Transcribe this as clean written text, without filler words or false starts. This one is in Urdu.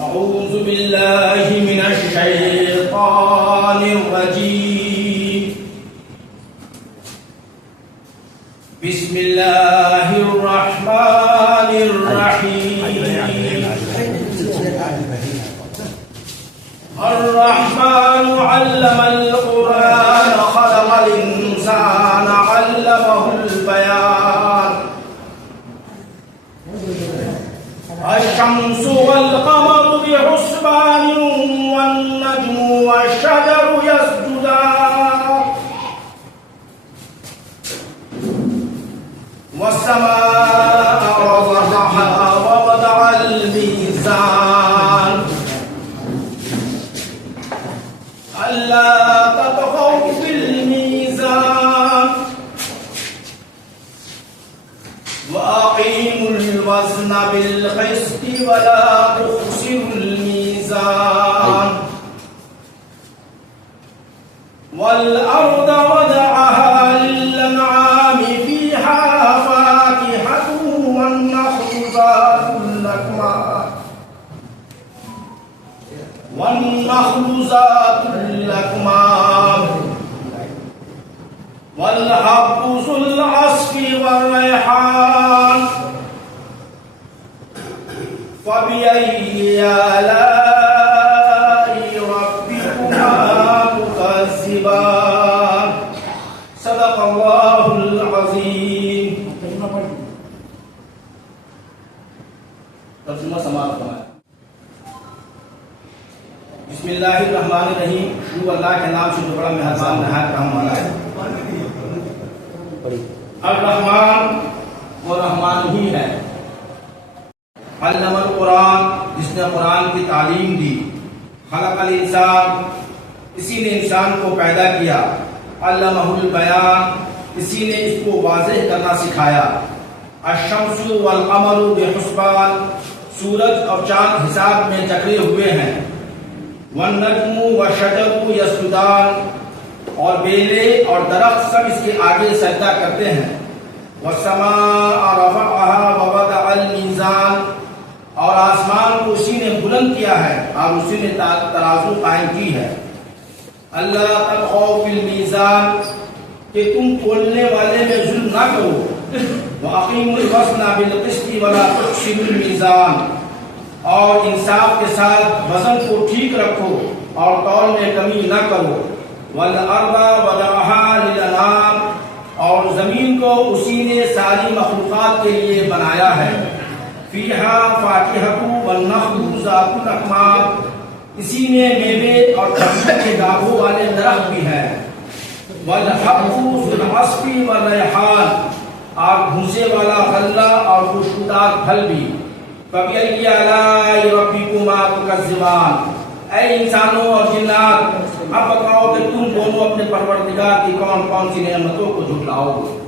أعوذ بالله من الشيطان الرجيم بسم الله الرحمن الرحيم الرحمن علم القرآن خلق الإنسان علمه البيان الشمس والقمر بحسبان والنجم والشجر يسجدان والسماء رفعها ووضع الميزان ألا تطغوا في الميزان وأقيموا الوزن بالقسط ولا تخسروا الميزان والأرض وضعها للأنعام فيها فاكهة والنخل ذات الأكمام والحب ذو العصف والريحان فبأي آلاء ربكما تكذبان صدق الله العظيم ترجمہ سماعت فرمائیں۔ بسم اللہ الرحمن الرحیم، شروع اللہ کے نام سے جو بڑا مہربان نہایت رحم والا ہے۔ الرحمن وہ رحمان ہی ہے۔ علم القرآن جس نے قرآن کی تعلیم دی۔ خلق الانسان اسی نے انسان کو پیدا کیا۔ علمہ البیان اسی نے اس کو واضح کرنا سکھایا۔ الشمس والقمر بحسبان سورج اور چاند حساب میں جکڑے ہوئے ہیں۔ والنجم والشجر یسجدان اور بیلے اور درخت سب اس کے آگے سجدہ کرتے ہیں۔ والسماء رفعها ووضع الميزان اور آسمان کو اسی نے بلند کیا ہے اور اسی نے ترازو قائم کی ہے۔ اللہ تطغوا فی المیزان کہ تم تولنے والے میں ظلم نہ کرو۔ وَأَقِیمُوا الْوَزْنَ بِالْقِسْطِ وَلَا تُخْسِرُوا الْمِیزَانَ اور انصاف کے ساتھ وزن کو ٹھیک رکھو اور تول میں کمی نہ کرو۔ وَالْأَرْضَ وَضَعَهَا لِلْأَنْعَامِ اور زمین کو اسی نے ساری مخلوقات کے لیے بنایا ہے۔ فِيهَا فَاكِهَةٌ وَالنَّخْلُ ذَاتُ الْأَكْمَامِ اسی میں میوے اور کھجور کے گاھوں والے درخت بھی ہیں۔ وَالْحَبُّ ذُو الْعَصْفِ وَالرَّيْحَانُ اور بھوسے والا غلہ اور خوشبودار پھل بھی۔ فَبِأَيِّ آلَاءِ رَبِّكُمَا تُكَذِّبَانِ اے انسانوں اور جنات اب بتاؤ کہ تم دونوں اپنے پروردگار کی کون کون سی نعمتوں کو جھٹلاؤ۔